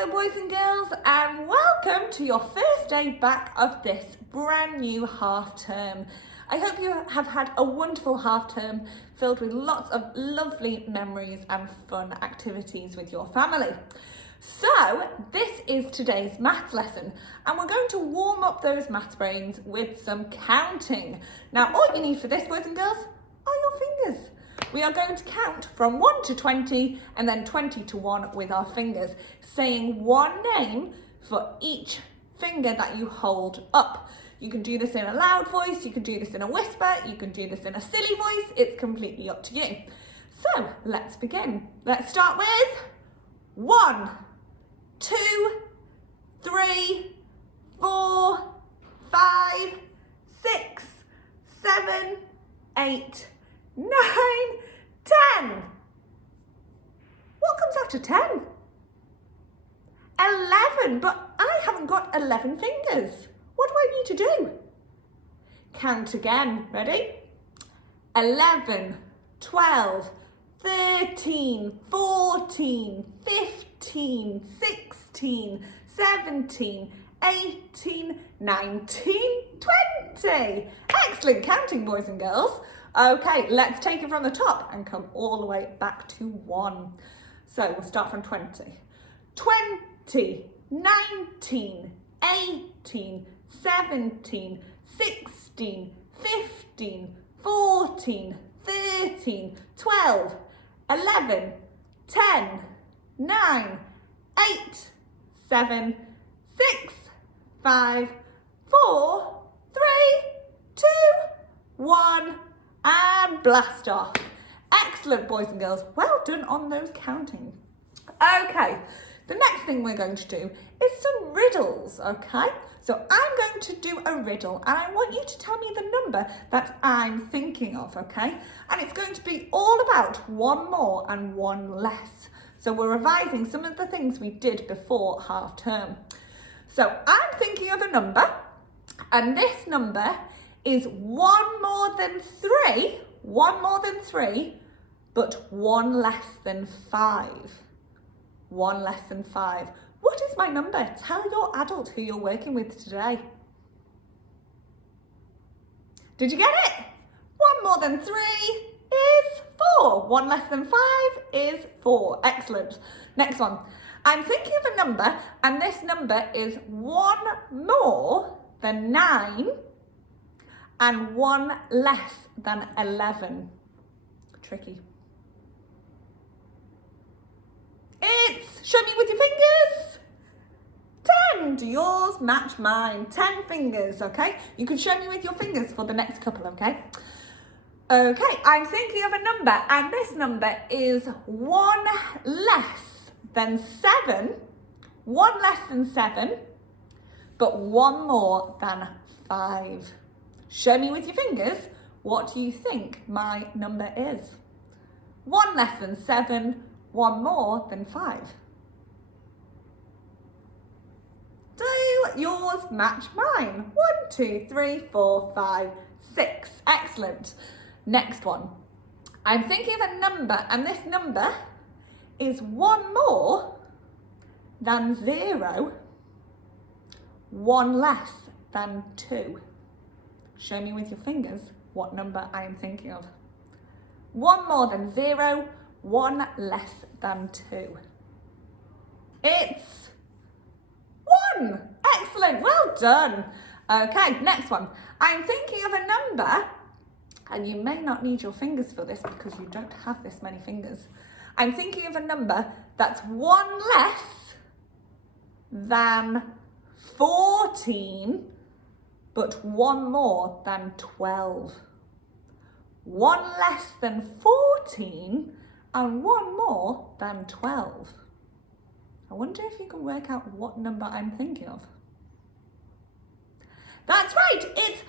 Hello boys and girls, and welcome to your first day back of this brand new half term. I hope you have had a wonderful half term filled with lots of lovely memories and fun activities with your family. So this is today's maths lesson, and we're going to warm up those maths brains with some counting. Now all you need for this, boys and girls, are your fingers. We are going to count from 1 to 20 and then 20 to 1 with our fingers, saying one name for each finger that you hold up. You can do this in a loud voice, you can do this in a whisper, you can do this in a silly voice. It's completely up to you. So let's begin. Let's start with 1, 2, 3, 4, 5, 6, 7, 8, 9, 10. What comes after 10? 11, but I haven't got 11 fingers. What do I need to do? Count again. Ready? 11, 12, 13, 14, 15, 16, 17, 18, 19, 20. Excellent counting, boys and girls. Okay, let's take it from the top and come all the way back to 1. So we'll start from 20. 20, 19, 18, 17, 16, 15, 14, 13, 12, 11, 10, 9, 8, 7, 6, 5, 4, 3, 2, 1, and blast off. Excellent, boys and girls. Well done on those counting. Okay, the next thing we're going to do is some riddles, okay? So I'm going to do a riddle and I want you to tell me the number that I'm thinking of, okay? And it's going to be all about one more and one less. So we're revising some of the things we did before half term. So I'm thinking of a number, and this number is 1 more than 3, but 1 less than 5. 1 less than 5. What is my number? Tell your adult who you're working with today. Did you get it? 1 more than 3 is 4. 1 less than 5 is 4. Excellent. Next one. I'm thinking of a number, and this number is 1 more than 9 and 1 less than 11. Tricky. It's, show me with your fingers. 10, do yours match mine? 10 fingers, okay? You can show me with your fingers for the next couple, okay? Okay, I'm thinking of a number, and this number is 1 less than 7, 1 less than 7, but 1 more than 5. Show me with your fingers, what do you think my number is? 1 less than 7, 1 more than 5. Do yours match mine? 1, 2, 3, 4, 5, 6. Excellent. Next one. I'm thinking of a number, and this number is 1 more than 0, 1 less than 2. Show me with your fingers what number I am thinking of. 1 more than 0, 1 less than 2. It's 1. Excellent, well done. Okay, next one. I'm thinking of a number, and you may not need your fingers for this because you don't have this many fingers. I'm thinking of a number that's 1 less than 14, but 1 more than 12. 1 less than 14 and 1 more than 12. I wonder if you can work out what number I'm thinking of. That's right, it's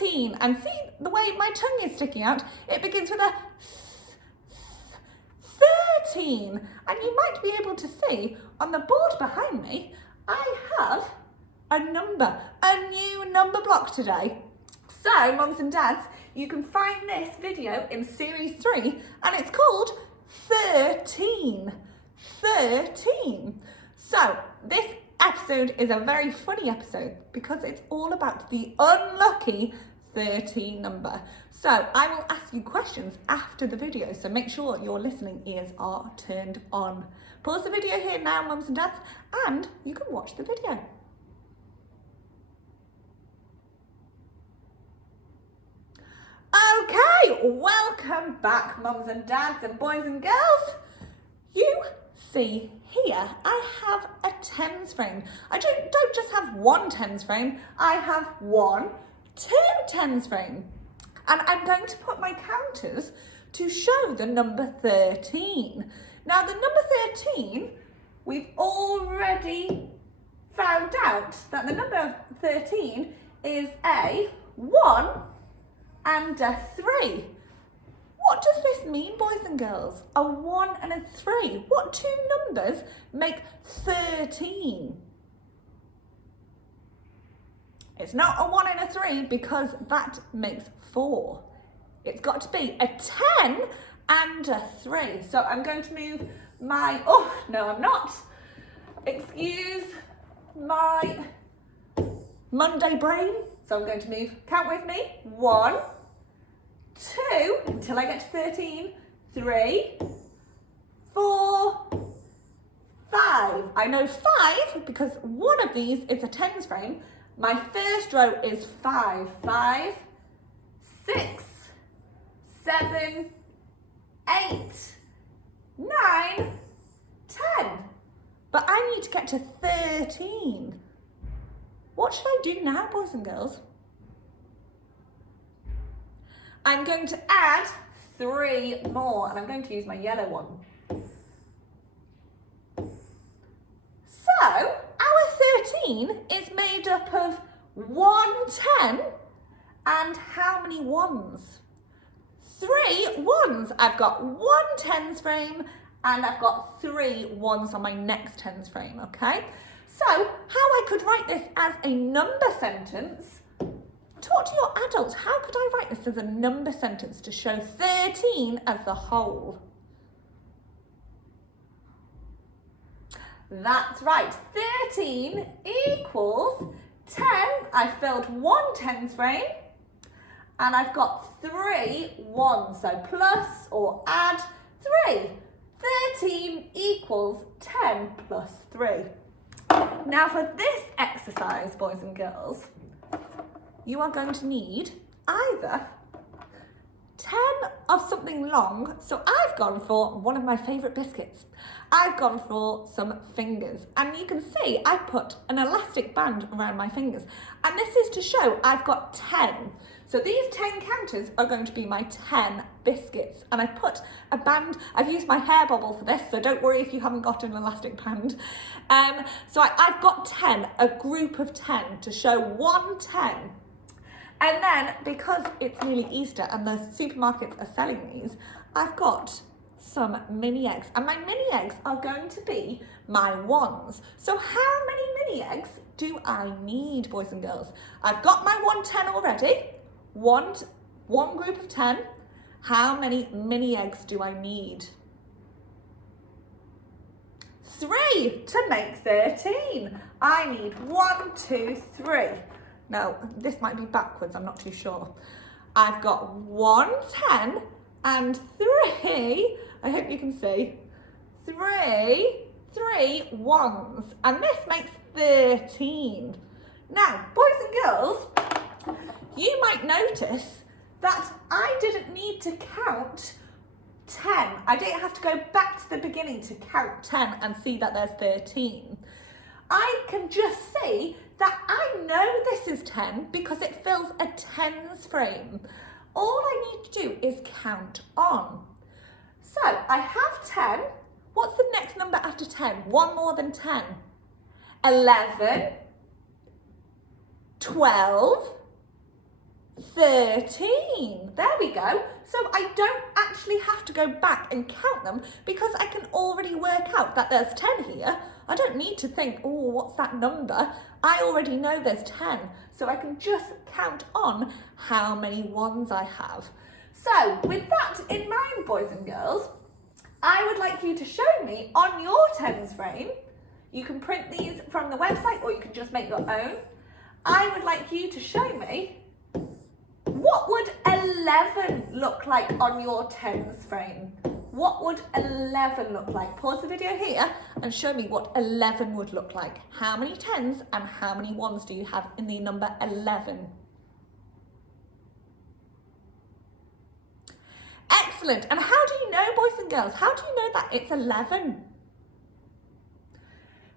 13. And see the way my tongue is sticking out? It begins with a 13. And you might be able to see on the board behind me, I have a number, a new number block today. So, mums and dads, you can find this video in series 3, and it's called 13. 13. So this episode is a very funny episode because it's all about the unlucky 13 number. So I will ask you questions after the video, so make sure your listening ears are turned on. Pause the video here now, mums and dads, and you can watch the video. Okay, welcome back, mums and dads and boys and girls. You see here, I have a tens frame. I don't just have one tens frame, I have 1, 2 tens frame. And I'm going to put my counters to show the number 13. Now the number 13, we've already found out that the number 13 is a 1 and a 3. What does this mean, boys and girls? A 1 and a 3. What two numbers make 13? It's not a 1 and a 3 because that makes 4. It's got to be a 10 and a 3. So I'm going to move my, oh, no I'm not. Excuse my Monday brain. So I'm going to move, count with me, 1, 2, until I get to 13, 3, 4, 5. I know 5 because one of these is a tens frame. My first row is 5. 5, 6, 7, 8, 9, 10. But I need to get to 13. What should I do now, boys and girls? I'm going to add 3 more, and I'm going to use my yellow one. So, our 13 is made up of 1 10 and how many ones? 3 ones. I've got 1 tens frame and I've got 3 ones on my next tens frame, okay? So, how I could write this as a number sentence, talk to your adults, how could I write this as a number sentence to show 13 as the whole? That's right, 13 equals 10. I filled 1 tens frame and I've got 3 ones, so plus or add 3. 13 equals 10 plus 3. Now for this exercise, boys and girls, you are going to need either 10 of something long. So I've gone for one of my favourite biscuits. I've gone for some fingers. And you can see I put an elastic band around my fingers. And this is to show I've got 10. So these 10 counters are going to be my 10 biscuits. And I put a band, I've used my hair bobble for this, so don't worry if you haven't got an elastic band. So I've got 10, a group of 10 to show 1 10. And then, because it's nearly Easter and the supermarkets are selling these, I've got some mini eggs. And my mini eggs are going to be my ones. So how many mini eggs do I need, boys and girls? I've got my 1 10 already. One group of 10. How many mini eggs do I need? 3 to make 13. I need 1, 2, 3. Now, this might be backwards, I'm not too sure. I've got 1 10 and 3, I hope you can see, 3 ones. And this makes 13. Now, boys and girls, you might notice that I didn't need to count 10. I didn't have to go back to the beginning to count 10 and see that there's 13. I can just see that I know this is 10 because it fills a tens frame. All I need to do is count on. So I have 10. What's the next number after 10? One more than 10. 11, 12, 13. There we go. So I don't actually have to go back and count them because I can already work out that there's 10 here. I don't need to think, oh, what's that number? I already know there's 10. So I can just count on how many ones I have. So with that in mind, boys and girls, I would like you to show me on your tens frame, You can print these from the website or you can just make your own. I would like you to show me what would 11 look like on your tens frame. What would 11 look like? Pause the video here and show me what 11 would look like. How many tens and how many ones do you have in the number 11? Excellent. And how do you know, boys and girls, how do you know that it's 11?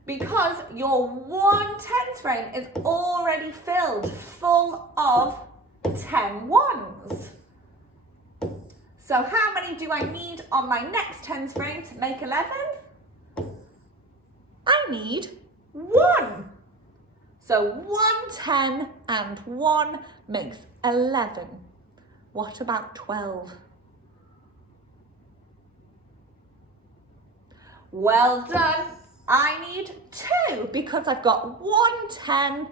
Because your one tens frame is already filled full of 10 ones. So how many do I need on my next tens frame to make 11? I need 1. So 1 10 and 1 makes 11. What about 12? Well done. I need 2 because I've got 1 10,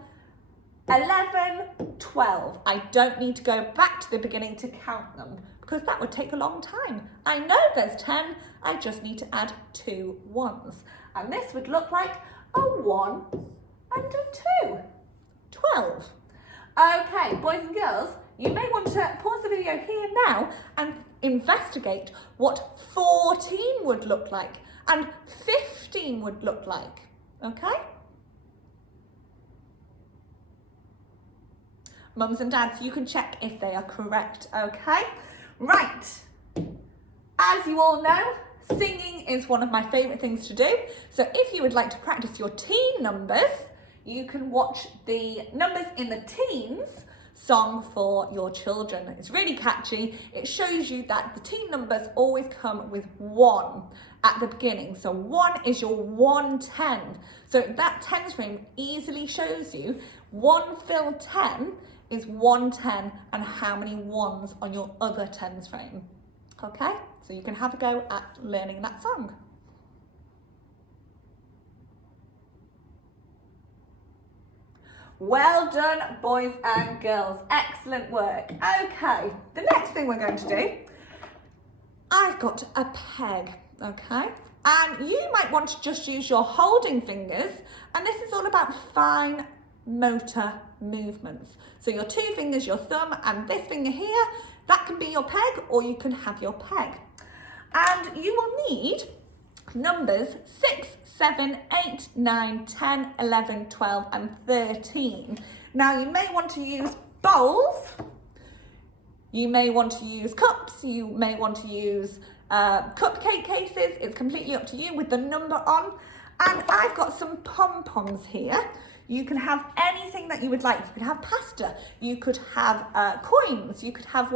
11, 12. I don't need to go back to the beginning to count them because that would take a long time. I know there's 10, I just need to add 2 ones. And this would look like a 1 and a 2. 12. Okay, boys and girls, you may want to pause the video here now and investigate what 14 would look like and 15 would look like, okay? Mums and dads, you can check if they are correct, okay? Right, as you all know, singing is one of my favourite things to do. So if you would like to practice your teen numbers, you can watch the Numbers in the Teens song for your children. It's really catchy. It shows you that the teen numbers always come with 1 at the beginning. So 1 is your 1 10. So that tens frame easily shows you 1 filled 10 is 1 10 and how many ones on your other tens frame. Okay, so you can have a go at learning that song. Well done, boys and girls. Excellent work. Okay, the next thing we're going to do, I've got a peg, okay? And you might want to just use your holding fingers, and this is all about fine motor movements. So your 2 fingers, your thumb, and this finger here, that can be your peg, or you can have your peg. And you will need numbers 6, 7, 8, 9, 10, 11, 12 and 13. Now you may want to use bowls, you may want to use cups, you may want to use cupcake cases. It's completely up to you with the number on. And I've got some pom-poms here. You can have anything that you would like. You could have pasta, you could have coins, you could have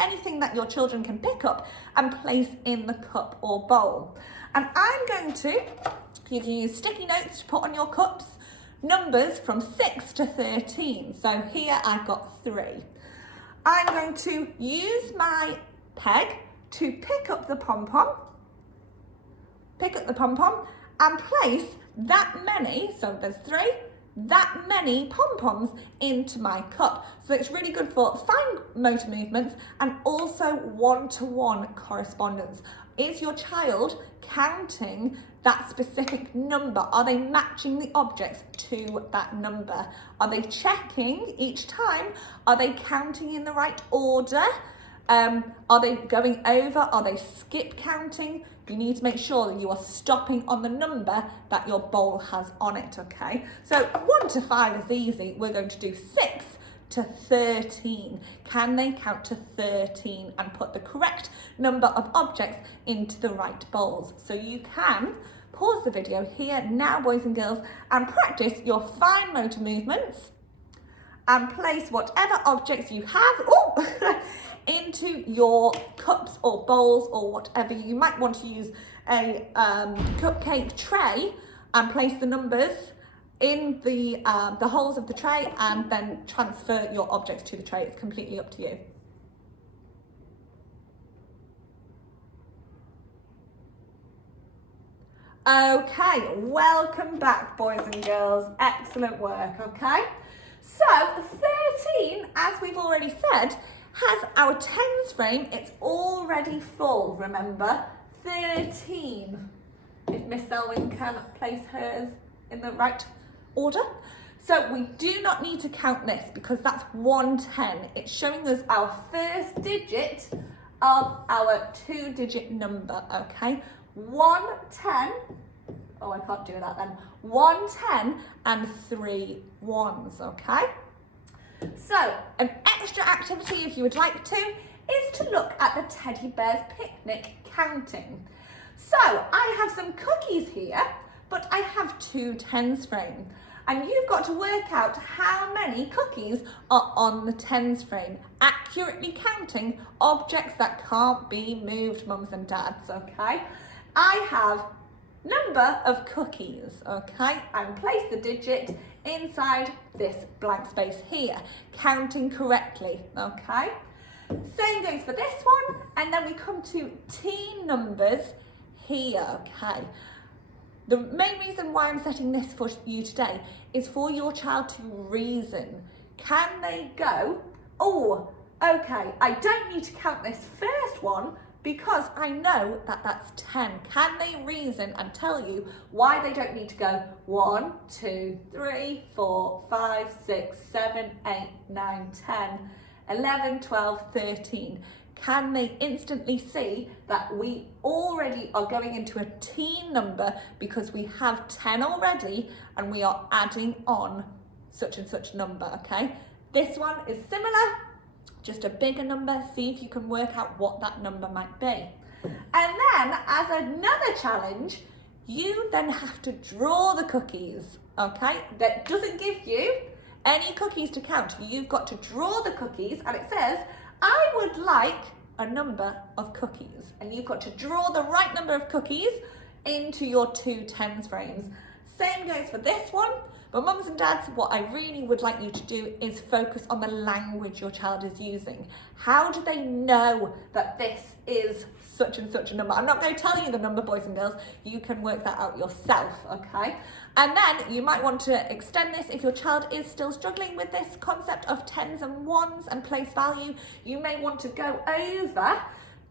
anything that your children can pick up and place in the cup or bowl. And I'm going to, you can use sticky notes to put on your cups, numbers from 6 to 13. So here I've got 3. I'm going to use my peg to pick up the pom-pom, and place that many, so there's 3, that many pom-poms into my cup. So it's really good for fine motor movements and also one-to-one correspondence. Is your child counting that specific number? Are they matching the objects to that number? Are they checking each time? Are they counting in the right order? Are they going over? Are they skip counting? You need to make sure that you are stopping on the number that your bowl has on it, okay? So 1 to 5 is easy. We're going to do 6 to 13. Can they count to 13 and put the correct number of objects into the right bowls? So you can pause the video here now, boys and girls, and practice your fine motor movements and place whatever objects you have into your cups or bowls or whatever. You might want to use a cupcake tray and place the numbers in the holes of the tray and then transfer your objects to the tray. It's completely up to you. Okay, welcome back, boys and girls. Excellent work, okay? So 13, as we've already said, has our tens frame. It's already full, remember? 13. if Miss Selwyn can place hers in the right order. So we do not need to count this because that's 110. It's showing us our first digit of our 2-digit number, okay? 110, oh, I can't do that then. 110 and 3 ones, okay? So an extra activity, if you would like to, is to look at the teddy bear's picnic counting. So I have some cookies here, but I have 2 tens frame. And you've got to work out how many cookies are on the tens frame, accurately counting objects that can't be moved, mums and dads, okay? I have number of cookies, okay? And place the digit inside this blank space here, counting correctly, okay? Same goes for this one, and then we come to teen numbers here, okay? The main reason why I'm setting this for you today is for your child to reason. Can they go, oh, okay, I don't need to count this first one because I know that that's 10. Can they reason and tell you why they don't need to go 1, 2, 3, 4, 5, 6, 7, 8, 9, 10, 11, 12, 13. Can they instantly see that we already are going into a teen number because we have 10 already and we are adding on such and such number, okay? This one is similar, just a bigger number. See if you can work out what that number might be. And then as another challenge, you then have to draw the cookies, okay? That doesn't give you any cookies to count. You've got to draw the cookies and it says, I would like a number of cookies, and you've got to draw the right number of cookies into your 2 tens frames. Same goes for this one, but mums and dads, what I really would like you to do is focus on the language your child is using. How do they know that this is such and such a number? I'm not going to tell you the number, boys and girls. You can work that out yourself, okay? And then you might want to extend this if your child is still struggling with this concept of tens and ones and place value. You may want to go over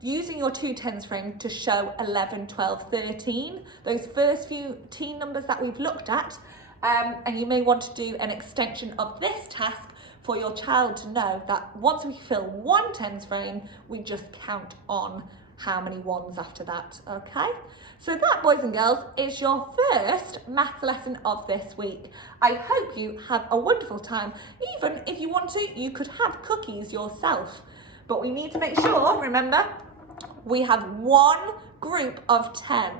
using your 2 tens frame to show 11, 12, 13, those first few teen numbers that we've looked at. And you may want to do an extension of this task for your child to know that once we fill 1 tens frame, we just count on how many ones after that, okay? So that, boys and girls, is your first maths lesson of this week. I hope you have a wonderful time. Even if you want to, you could have cookies yourself. But we need to make sure, remember, we have 1 group of 10.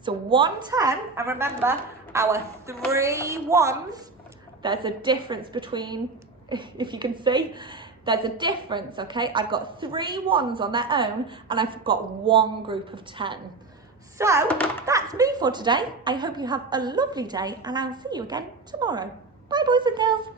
So 1 10, and remember, our 3 ones, there's a difference between, if you can see, there's a difference, okay? I've got 3 ones on their own, and I've got 1 group of 10. So that's me for today. I hope you have a lovely day, and I'll see you again tomorrow. Bye, boys and girls.